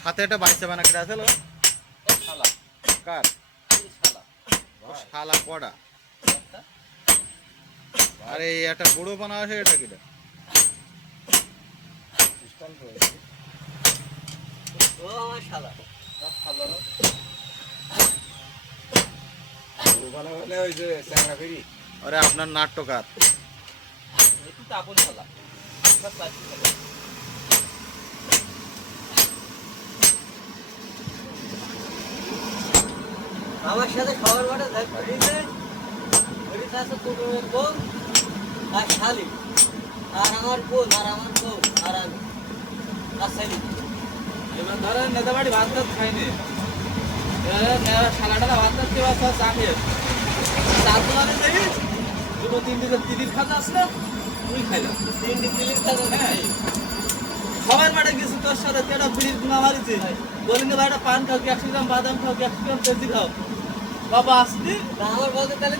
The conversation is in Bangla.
সাথে একটা বাড়িতে বানা কেটে আছে কার শালা কড়া আরে একটা বুড়ো বানা আছে এটা কিটা আরে আপনার নাট্যকার আমার সাথে খাবার বাটা বোন আর শালি আর আমার বোন আর আমার বউ আর আমি আর শালি এবার ধরেন নেতা বাড়ি ভাত টাত খাইনি সালাটা ভাত টাত দেওয়া সব চা খেয়ে চার দোকানে যাই দুটো তিন দিনের তিলির খাতা আসলো তুই খাইলাম তিনটি তিলির খাতা হ্যাঁ সবার মাঠে গেছি তোর সাথে কেটা বিড়ির গুণা মারিছে বলিনি ভাই একটা পান খাও কি 100 গ্রাম বাদাম খাও কি 100 গ্রাম পেঁয়াজি খাও বাবা আসলি আমার বলতে তাহলে